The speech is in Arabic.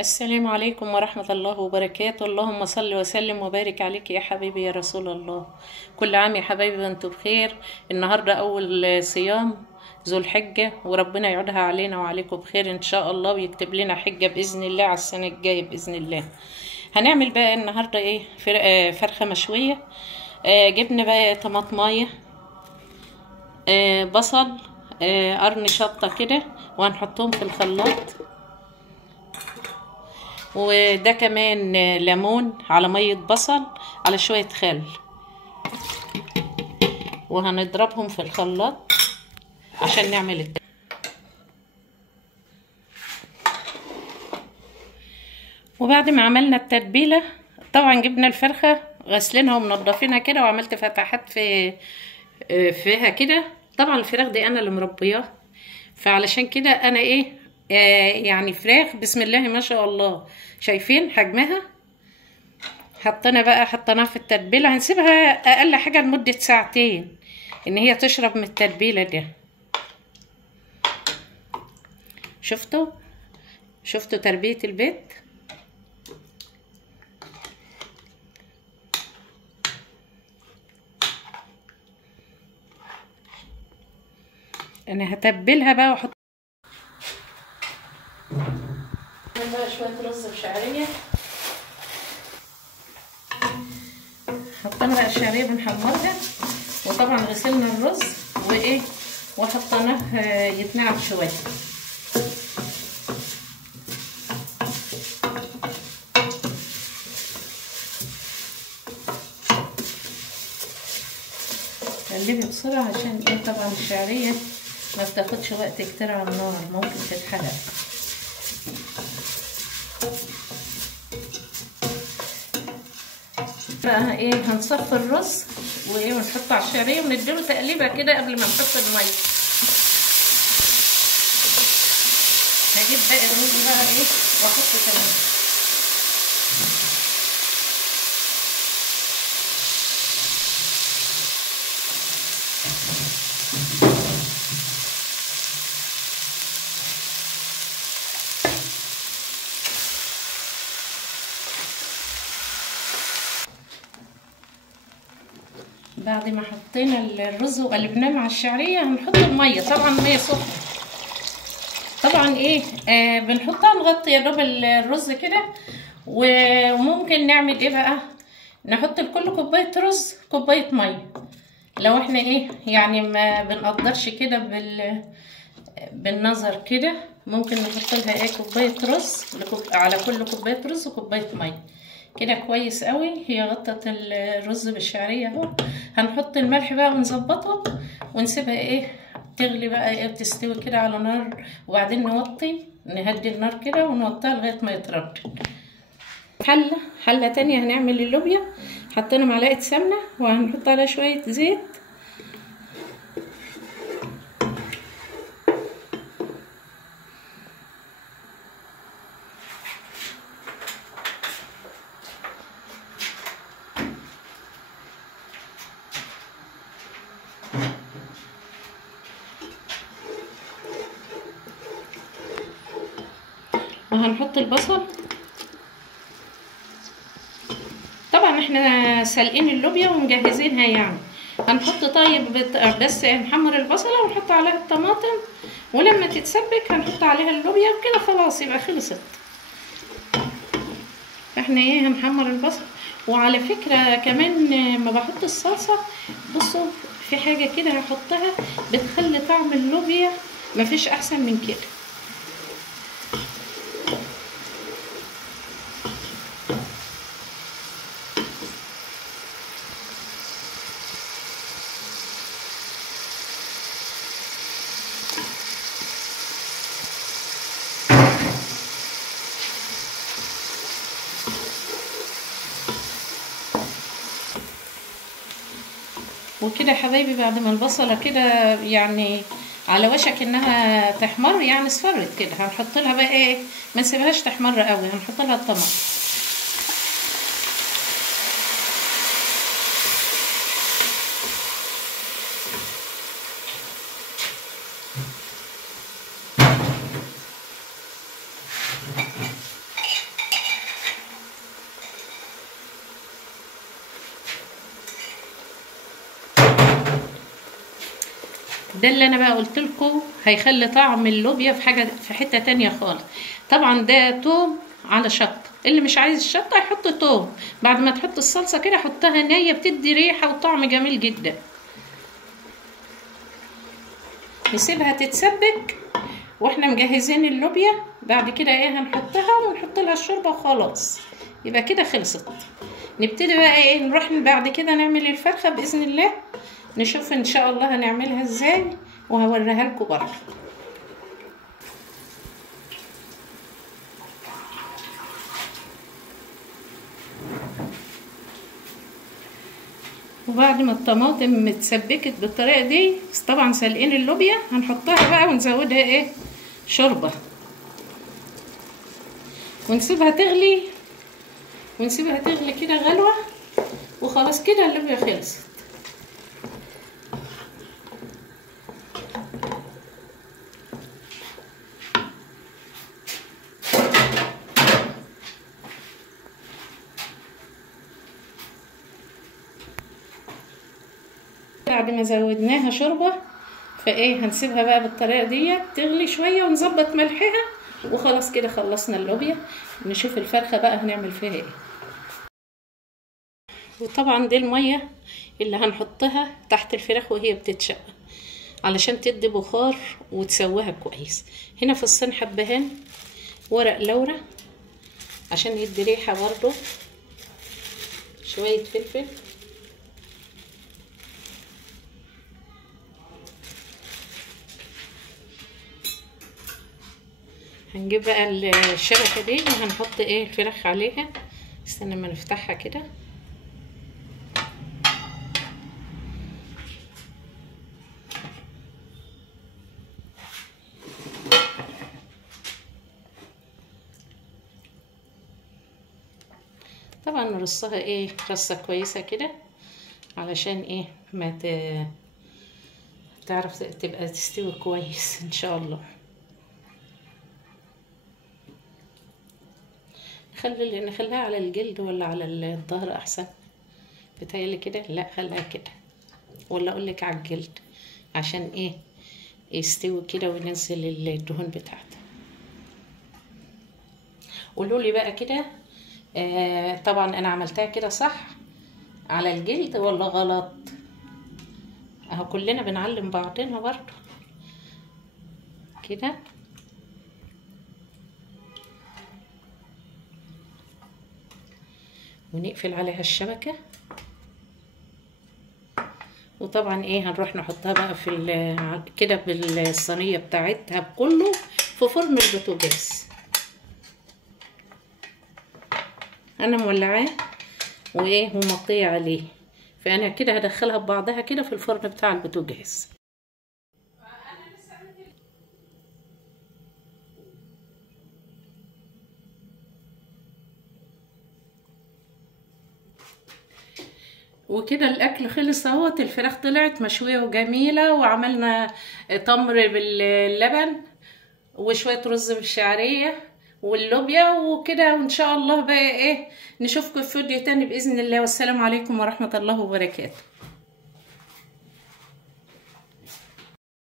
السلام عليكم ورحمة الله وبركاته. اللهم صل وسلم وبارك عليك يا حبيبي يا رسول الله. كل عام يا حبايبي وانتم بخير. النهاردة أول صيام ذو الحجة، وربنا يعودها علينا وعليكم بخير إن شاء الله، ويكتب لنا حجة بإذن الله على السنة الجاية بإذن الله. هنعمل بقى النهاردة إيه؟ فرخة مشوية. جبنا بقى طماطماية، بصل، قرن شطة كده، وهنحطهم في الخلاط. وده كمان ليمون على مية بصل على شوية خل، وهنضربهم في الخلاط عشان نعمل وبعد ما عملنا التتبيلة طبعا جبنا الفرخة غسلينها ومنضفينها كده، وعملت فتحات فيها كده. طبعا الفراخ دي انا اللي مربياها، فعلشان كده انا ايه، يعني فراخ بسم الله ما شاء الله. شايفين حجمها؟ حطيناها في التتبيله. هنسيبها اقل حاجه لمده ساعتين ان هي تشرب من التتبيله دي. شفتوا تربيه البيت. انا هتبلها بقى واحط بقى شويه رز بشعريه. حطينا بقى الشعريه بنحمرها، وطبعا غسلنا الرز وايه وحطيناه يتنعم شويه. قلبي بسرعه عشان ايه، طبعا الشعريه ما بتاخدش وقت كتير على النار، ممكن تتحرق. بقى ايه، هنصفي الرز وايه ونحطه على الشعريه ونديله تقليبه كده قبل ما نحط الميه. هجيب باقي الرز بقى ايه واحطه كمان. بعد ما حطينا الرز وقلبناه مع الشعريه هنحط الميه. طبعا الميه سخنه. طبعا ايه، بنحطها نغطي يا دوب الرز كده. وممكن نعمل ايه بقى، نحط لكل كوبايه رز كوبايه ميه. لو احنا ايه يعني ما بنقدرش كده بالنظر كده، ممكن نحط لها ايه كوبايه رز على كل كوبايه رز كوبايه ميه كده. كويس قوي. هي غطت الرز بالشعريه اهو. هنحط الملح بقى ونظبطه ونسيبها ايه تغلي بقى ايه تستوي كده على نار، وبعدين نهدي النار كده ونوطيها لغايه ما يترد. حله تانية هنعمل اللوبيا. حطينا معلقه سمنه وهنحط عليها شويه زيت. وهنحط البصل. طبعا احنا سالقين اللوبيا ومجهزينها يعني. هنحط بس نحمر البصله ونحط عليها الطماطم، ولما تتسبك هنحط عليها اللوبيا وكده خلاص يبقى خلصت. احنا ايه هنحمر البصل. وعلى فكره كمان ما بحط الصلصه، بصوا في حاجه كده هحطها بتخلي طعم اللوبيا مفيش احسن من كده. وكده يا حبايبي بعد ما البصله كده يعني على وشك انها تحمر، يعني اصفرت كده، هنحط لها بقى ايه، ما نسيبهاش تحمر قوي، هنحط لها الطماطم. ده اللي انا بقى قلت لكم هيخلي طعم اللوبيا في حته تانية خالص. طبعا ده توم على شطه، اللي مش عايز الشطه يحط توم. بعد ما تحط الصلصه كده حطها نيه، بتدي ريحه وطعم جميل جدا. نسيبها تتسبك واحنا مجهزين اللوبيا. بعد كده ايه هنحطها ونحط لها الشوربه وخلاص، يبقى كده خلصت. نبتدي بقى ايه نروح بعد كده نعمل الفرخه باذن الله. نشوف ان شاء الله هنعملها ازاي وهوريها لكم برضه. وبعد ما الطماطم متسبكت بالطريقه دي، بس طبعا سالقين اللوبيا، هنحطها بقى ونزودها ايه شوربه ونسيبها تغلي، ونسيبها تغلي كده غلوه وخلاص كده اللوبيا خلصت. بعد ما زودناها شوربه فايه هنسيبها بقى بالطريقه دي تغلي شويه ونظبط ملحها وخلاص كده خلصنا اللوبيا. نشوف الفرخه بقى هنعمل فيها ايه. وطبعا دي الميه اللي هنحطها تحت الفراخ وهي بتتشق علشان تدي بخار وتسويها كويس. هنا في الصين حبهان ورق لورا عشان يدي ريحه برضو، شويه فلفل، هنجيب بقى الشبكه دي وهنحط ايه الفراخ عليها. استنى ما نفتحها كده. طبعا نرصها ايه رصه كويسه كده علشان ايه ما تعرف تبقى تستوي كويس ان شاء الله. نخليها على الجلد ولا على الظهر احسن؟ بتهيألي كده. لا خليها كده، ولا اقولك على الجلد عشان ايه يستوي كده وينزل الدهون بتاعته. قولولي بقى كده طبعا انا عملتها كده صح على الجلد ولا غلط؟ اهو كلنا بنعلم بعضنا برضو كده. ونقفل عليها الشبكة. وطبعا ايه هنروح نحطها بقى في كده بالصينية بتاعتها بكله في فرن البوتاجاز. انا مولعاه وايه ومطيه عليه، فانا كده هدخلها ببعضها كده في الفرن بتاع البوتاجاز. وكده الاكل خلص اهوت. الفراخ طلعت مشويه وجميله، وعملنا تمر باللبن وشويه رز بالشعريه واللوبيا وكده. وان شاء الله بقى ايه نشوفكم في فيديو تاني باذن الله. والسلام عليكم ورحمه الله وبركاته.